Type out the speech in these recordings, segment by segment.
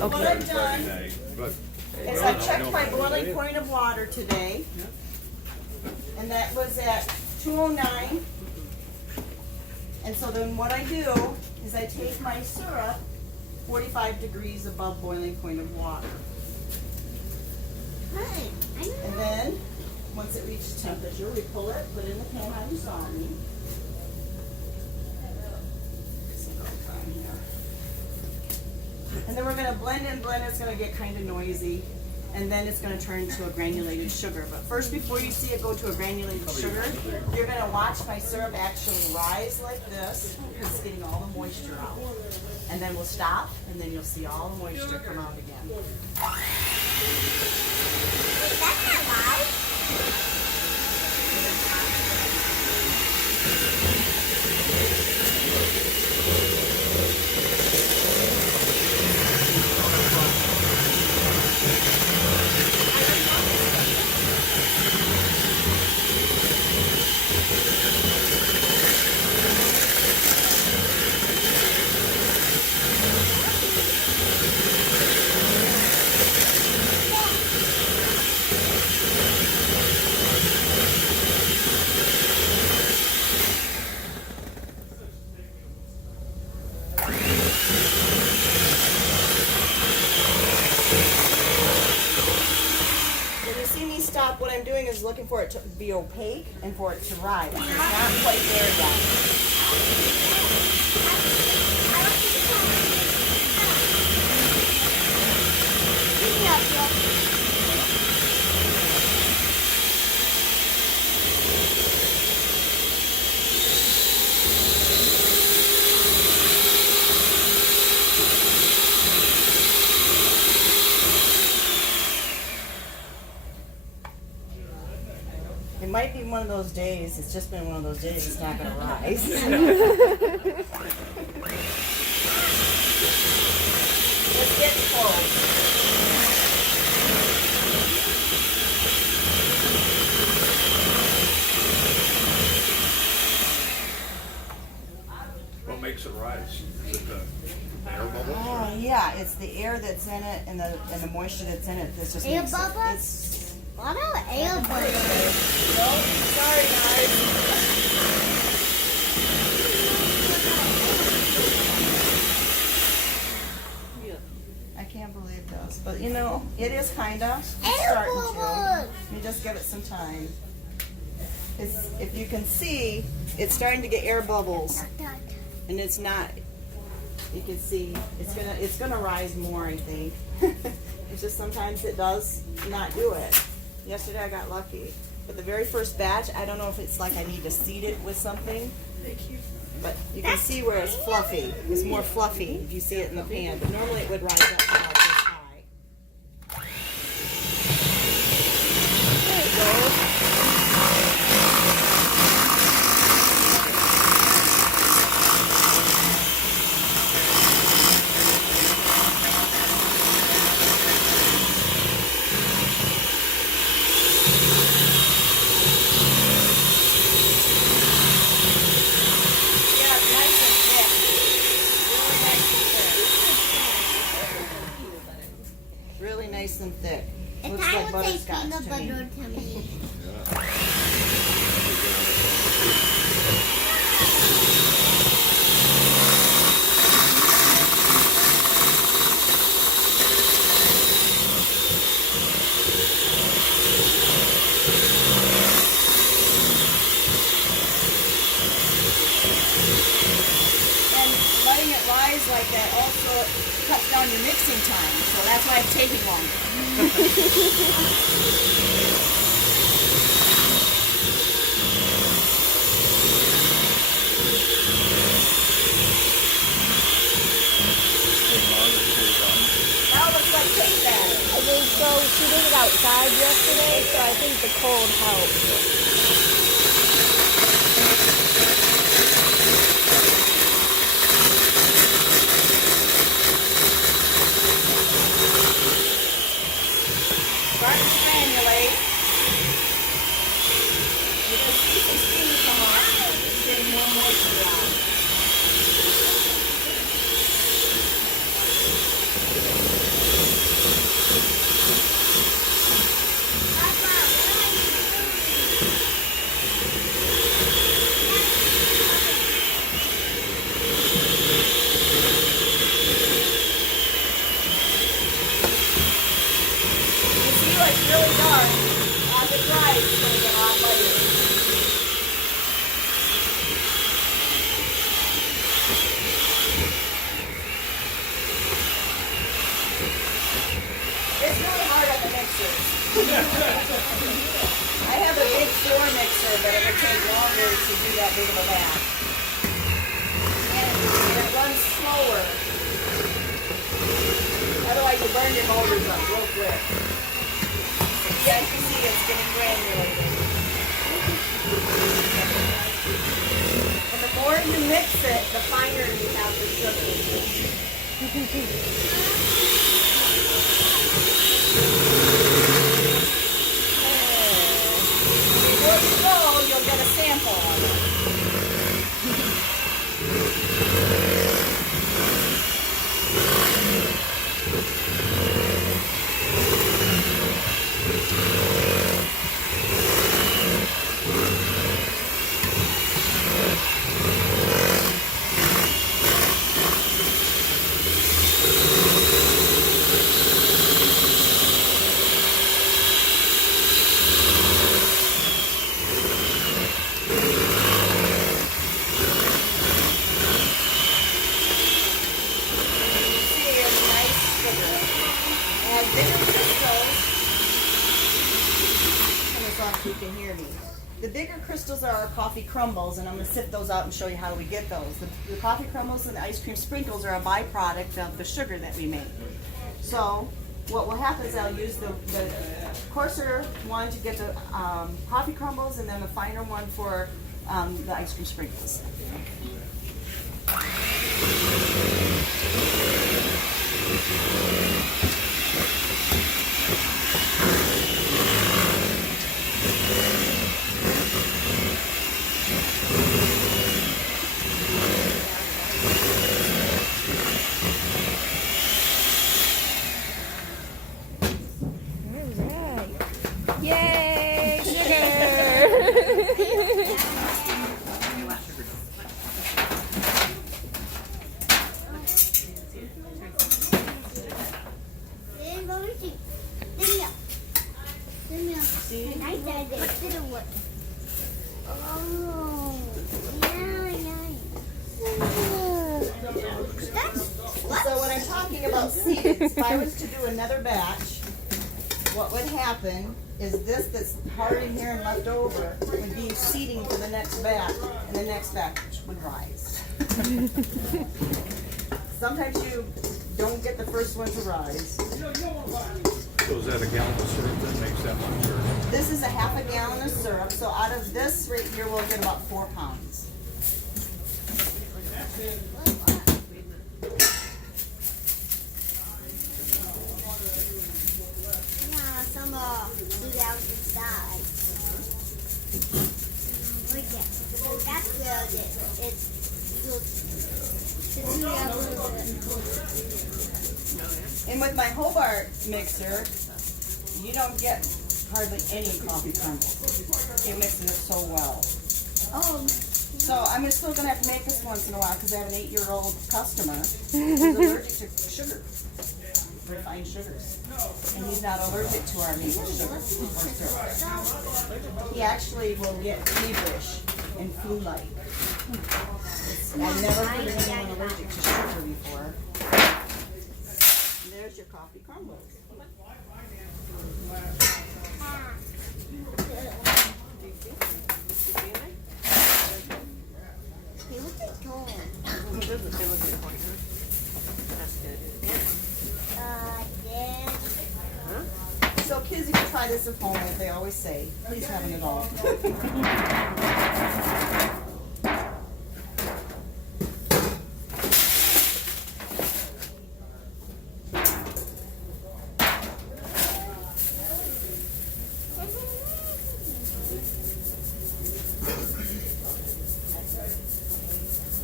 What I've done is I checked my boiling point of water today, and that was at 209. And so then what I do is I take my syrup 45 degrees above boiling point of water. And then, once it reaches temperature, we pull it, put it in the pan how you saw me. And then we're going to blend and blend. It's going to get kind of noisy. And then it's going to turn to a granulated sugar. But first, before you see it go to a granulated sugar, you're going to watch my syrup actually rise like this. It's getting all the moisture out. And then we'll stop, and then you'll see all the moisture come out again. Wait, that's not loud. What I'm doing is looking for it to be opaque and for it to rise. It's not quite there yet. It might be one of those days. It's just been one of those days. It's not going to rise. Let's get close. What makes it rise? Is it the air bubbles? Oh, yeah. It's the air that's in it and the moisture that's in it. That's just Air makes bubbles? it. What are air bubbles? Nope. Sorry, guys. I can't believe this, but you know, it is kinda. It's starting to. You just give it some time. If you can see, it's starting to get air bubbles, and it's not. You can see it's gonna rise more. I think. It's just sometimes it does not do it. Yesterday I got lucky, but the very first batch, I don't know if it's like I need to seed it with something. But you can see where it's fluffy. It's more fluffy if you see it in the pan. But normally it would rise up about this high. There it goes. Really nice and thick. It Looks kind like of tastes butterscotch peanut to me. butter to me. And letting it rise like that also cuts down your mixing time, so that's why it's taking longer. Now it looks like cake batter. I think so. She did it outside yesterday, so I think the cold helped. Starting to granulate. You just see some steam come off. It's getting more moisture out. dry, it's going to get hot later. It's really hard on the mixer. I have a big floor mixer, but it would take longer to do that big of a batch. And it runs slower. Otherwise you burn your motors up real quick. Yeah, as you see, it's getting granulated. And the more you mix it, the finer you have the sugar. Before you go, you'll get a sample of it. You can hear me. The bigger crystals are our coffee crumbles, and I'm going to sift those out and show you how we get those. The coffee crumbles and the ice cream sprinkles are a byproduct of the sugar that we make. So what will happen is I'll use the coarser one to get the coffee crumbles, and then the finer one for the ice cream sprinkles. Yay, sugar! See? I did it. It didn't work. Oh, So when I'm talking about seeds, if I was to do another batch, what would happen is this that's hard in here and left over would be seeding for the next batch, and the next batch would rise. Sometimes you don't get the first one to rise. So is that a gallon of syrup that makes that much syrup? This is a half a gallon of syrup, so out of this right here we'll get about 4 pounds. Some do out inside. So that's where And with my Hobart mixer, you don't get hardly any coffee crumbles. It mixes it so well. Oh. So I'm still going to have to make this once in a while because I have an 8-year-old customer who's allergic to sugar, refined sugars. And he's not allergic to our maple sugar or syrup. He actually will get feverish and flu-like. I've never heard of anyone allergic to sugar before. And there's your coffee crumbles. They look like gold. So kids, you can try this at home, like they always say. Please have an adult.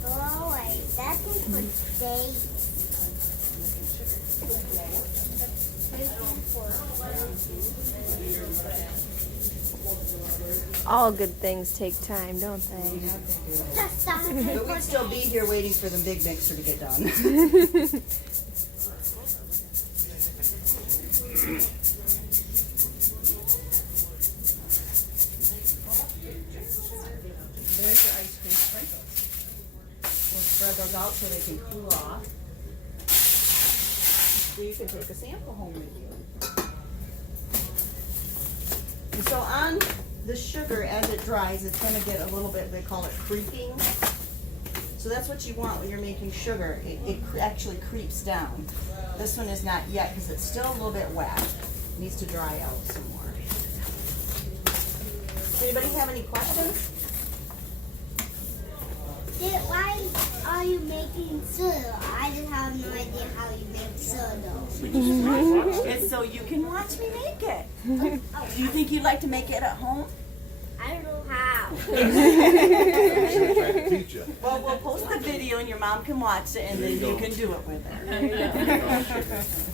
Oh, wait, that can put days. All good things take time, don't they? But we'd still be here waiting for the big mixer to get done. out so they can cool off. So you can take a sample home with you. And so on the sugar, as it dries, it's going to get a little bit, they call it creeping. So that's what you want when you're making sugar. It actually creeps down. This one is not yet because it's still a little bit wet. It needs to dry out some more. Anybody have any questions? Why are you making soda? I just have no idea how you make soda. It's so you can watch me make it. Do you think you'd like to make it at home? I don't know how. Trying to teach you. Well, we'll post the video and your mom can watch it and then you can do it with her.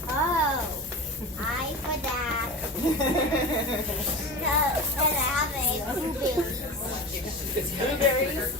Oh, I forgot. Because I have a blueberry. Blueberries.